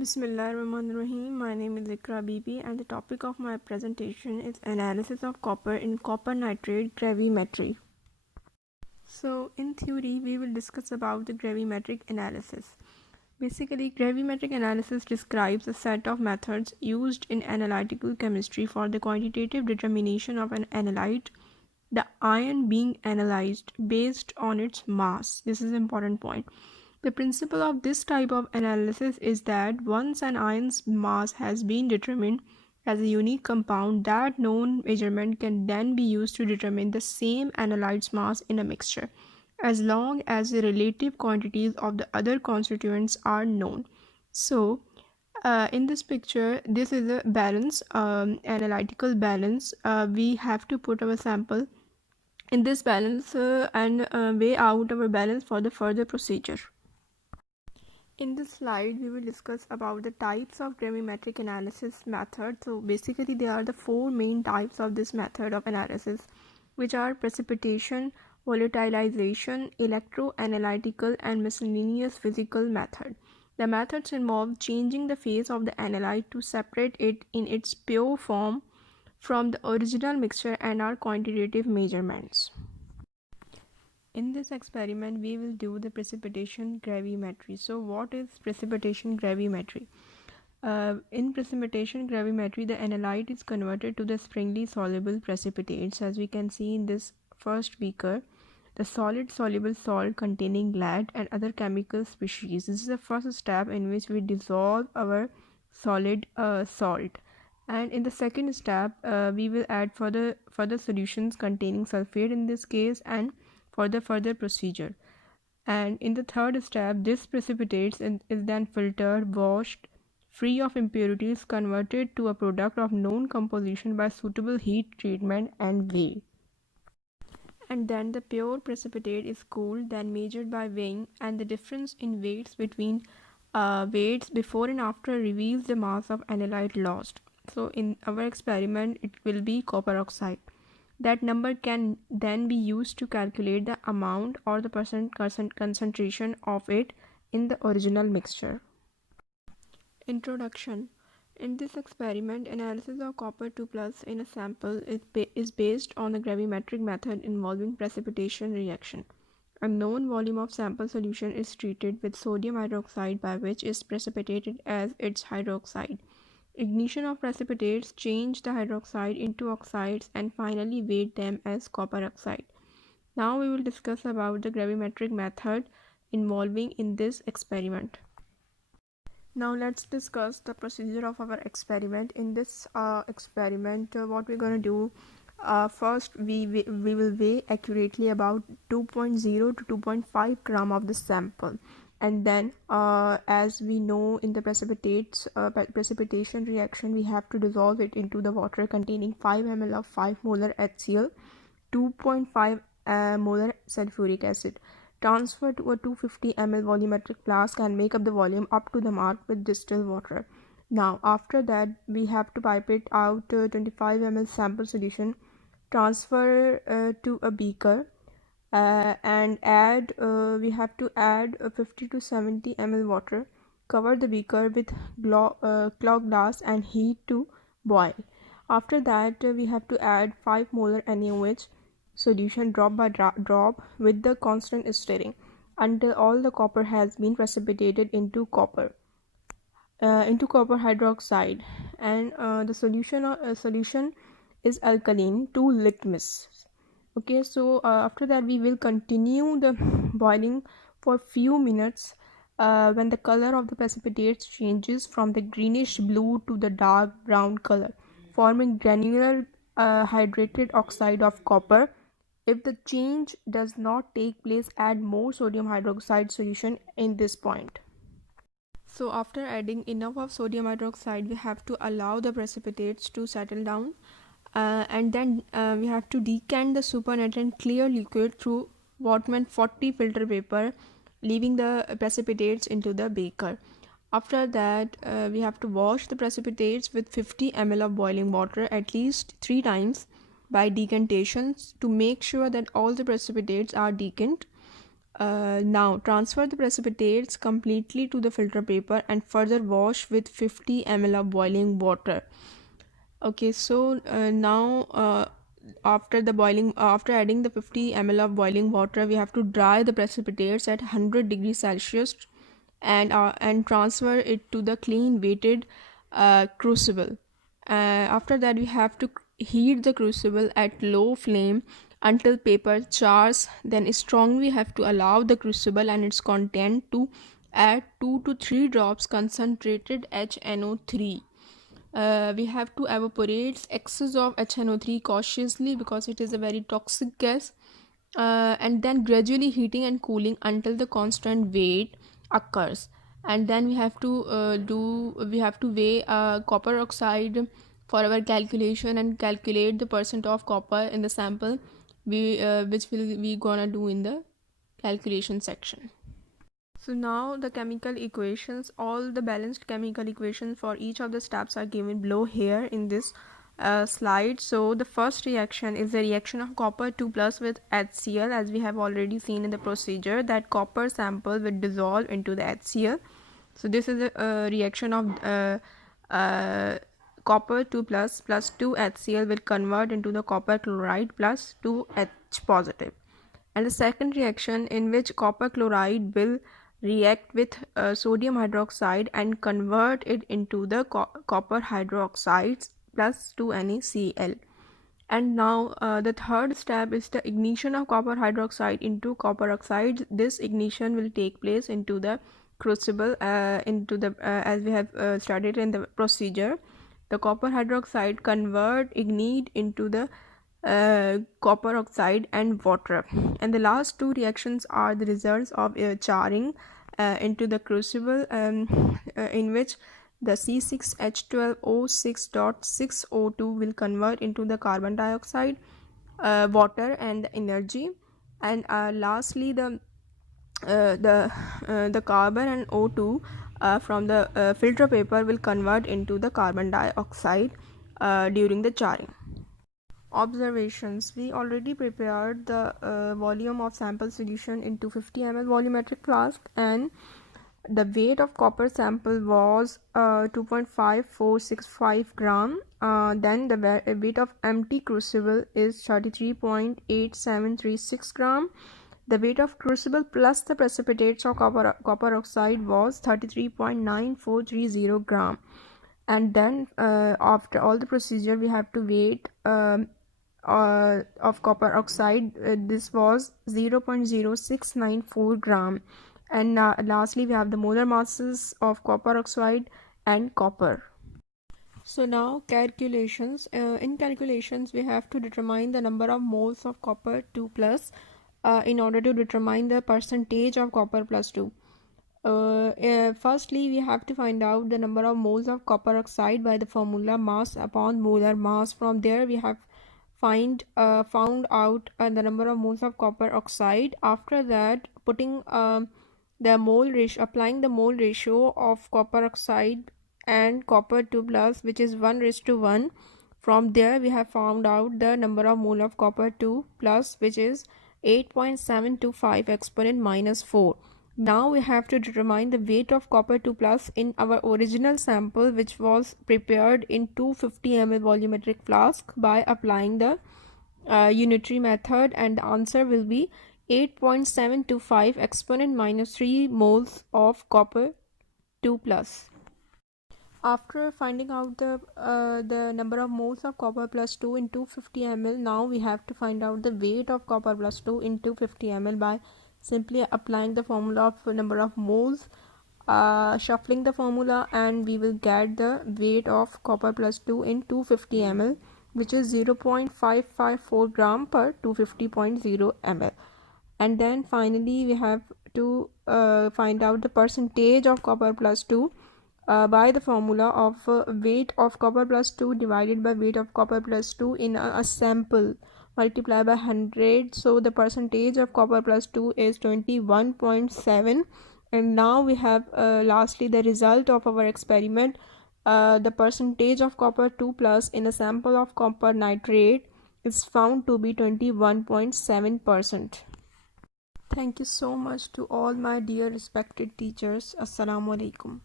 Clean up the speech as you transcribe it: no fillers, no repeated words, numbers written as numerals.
Bismillahirrahmanirrahim. My name is Ikra Bibi and the topic of my presentation is analysis of copper in copper nitrate gravimetry. So in theory we will discuss about the gravimetric analysis. Basically, gravimetric analysis describes a set of methods used in analytical chemistry for the quantitative determination of an analyte, the ion being analyzed based on its mass. This is an important point. The principle of this type of analysis is that once an ion's mass has been determined as a unique compound, that known measurement can then be used to determine the same analyte's mass in a mixture, as long as the relative quantities of the other constituents are known. So, in this picture, this is a balance, analytical balance. We have to put our sample in this balance and weigh out our balance for the further procedure. In this slide, we will discuss about the types of gravimetric analysis method. So basically, there are the four main types of this method of analysis, which are precipitation, volatilization, electroanalytical, and miscellaneous physical method. The methods involve changing the phase of the analyte to separate it in its pure form from the original mixture and are quantitative measurements. In this experiment, we will do the precipitation gravimetry. So what is precipitation gravimetry? In precipitation gravimetry, the analyte is converted to the springly soluble precipitates, as we can see in this first beaker. The solid soluble salt containing lead and other chemical species. This is the first step in which we dissolve our solid salt. And in the second step, we will add further solutions containing sulfate in this case and for the further procedure. And in the third step, this precipitates is then filtered, washed, free of impurities, converted to a product of known composition by suitable heat treatment and weighed. And then the pure precipitate is cooled, then measured by weighing, and the difference in weights between weights before and after reveals the mass of analyte lost. So in our experiment, it will be copper oxide. That number can then be used to calculate the amount or the percent concentration of it in the original mixture. Introduction. In this experiment, analysis of copper 2+ in a sample is based on the gravimetric method involving precipitation reaction. A known volume of sample solution is treated with sodium hydroxide, by which is precipitated as its hydroxide. Ignition of precipitates change the hydroxide into oxides and finally weighed them as copper oxide. Now we will discuss about the gravimetric method involving in this experiment. Now let's discuss the procedure of our experiment. In this experiment, what we're going to do, first we will weigh accurately about 2.0 to 2.5 gram of the sample. And then as we know, in the precipitation reaction, we have to dissolve it into the water containing 5 ml of 5 molar HCl, 2.5 molar sulfuric acid. Transfer to a 250 ml volumetric flask and make up the volume up to the mark with distilled water. Now after that, we have to pipe it out 25 ml sample solution, transfer to a beaker, and we have to add 50 to 70 ml water, cover the beaker with clock glass and heat to boil. After that, we have to add 5 molar NaOH solution drop by drop with the constant stirring until all the copper has been precipitated into copper hydroxide, and the solution is alkaline to litmus. Okay, so after that we will continue the boiling for few minutes. When the color of the precipitates changes from the greenish blue to the dark brown color, forming granular hydrated oxide of copper. If the change does not take place, add more sodium hydroxide solution in this point. So after adding enough of sodium hydroxide, we have to allow the precipitates to settle down. And then we have to decant the supernatant clear liquid through Whatman 40 filter paper, leaving the precipitates into the beaker. After that, we have to wash the precipitates with 50 ml of boiling water at least 3 times by decantations to make sure that all the precipitates are decant. Now transfer the precipitates completely to the filter paper and further wash with 50 ml of boiling water. Okay, so now after adding the 50 ml of boiling water, we have to dry the precipitates at 100 degrees Celsius and transfer it to the clean weighted crucible. After that, we have to heat the crucible at low flame until paper chars. Then strongly have to allow the crucible and its content to add 2 to 3 drops concentrated HNO3. We have to evaporate excess of HNO3 cautiously because it is a very toxic gas, and then gradually heating and cooling until the constant weight occurs. And then we have to weigh copper oxide for our calculation and calculate the percent of copper in the sample, which we gonna do in the calculation section. So now the chemical equations, all the balanced chemical equations for each of the steps are given below here in this slide. So the first reaction is the reaction of copper 2 plus with HCl, as we have already seen in the procedure that copper sample will dissolve into the HCl. So this is a reaction of copper 2 plus 2 HCl will convert into the copper chloride plus 2 H positive. And the second reaction in which copper chloride will react with sodium hydroxide and convert it into the copper hydroxides plus 2 NaCl. And now the third step is the ignition of copper hydroxide into copper oxide. This ignition will take place into the crucible, as we have studied in the procedure. The copper hydroxide ignite into the copper oxide and water, and the last two reactions are the results of charring into the crucible, in which the C6H12O6.6O2 will convert into the carbon dioxide, water and energy, and lastly the carbon and O2 from the filter paper will convert into the carbon dioxide during the charring. Observations: we already prepared the volume of sample solution into 50 ml volumetric flask, and the weight of copper sample was 2.5465 gram. Then the weight of empty crucible is 33.8736 gram. The weight of crucible plus the precipitates of copper oxide was 33.9430 gram. And then after all the procedure, we have to weight of copper oxide. This was 0.0694 gram. And lastly, we have the molar masses of copper oxide and copper. So now calculations. In calculations, we have to determine the number of moles of copper 2 plus in order to determine the percentage of copper plus 2. Firstly, we have to find out the number of moles of copper oxide by the formula mass upon molar mass. From there, we have found out the number of moles of copper oxide. After that, putting the mole ratio, applying the mole ratio of copper oxide and copper 2 plus, which is 1:1. From there, we have found out the number of mole of copper 2 plus, which is 8.725 exponent minus 4. Now we have to determine the weight of copper 2 plus in our original sample, which was prepared in 250 ml volumetric flask by applying the unitary method, and the answer will be 8.725 exponent minus 3 moles of copper 2 plus. After finding out the number of moles of copper plus 2 in 250 ml, now we have to find out the weight of copper plus 2 in 250 ml by simply applying the formula of number of moles, shuffling the formula, and we will get the weight of copper plus 2 in 250 ml, which is 0.554 gram per 250.0 ml. And then finally we have to find out the percentage of copper plus 2 by the formula of weight of copper plus 2 divided by weight of copper plus 2 in a sample multiplied by 100. So the percentage of copper plus 2 is 21.7. And now we have lastly the result of our experiment. The percentage of copper 2 plus in a sample of copper nitrate is found to be 21.7%. Thank you so much to all my dear respected teachers. Assalamu alaikum.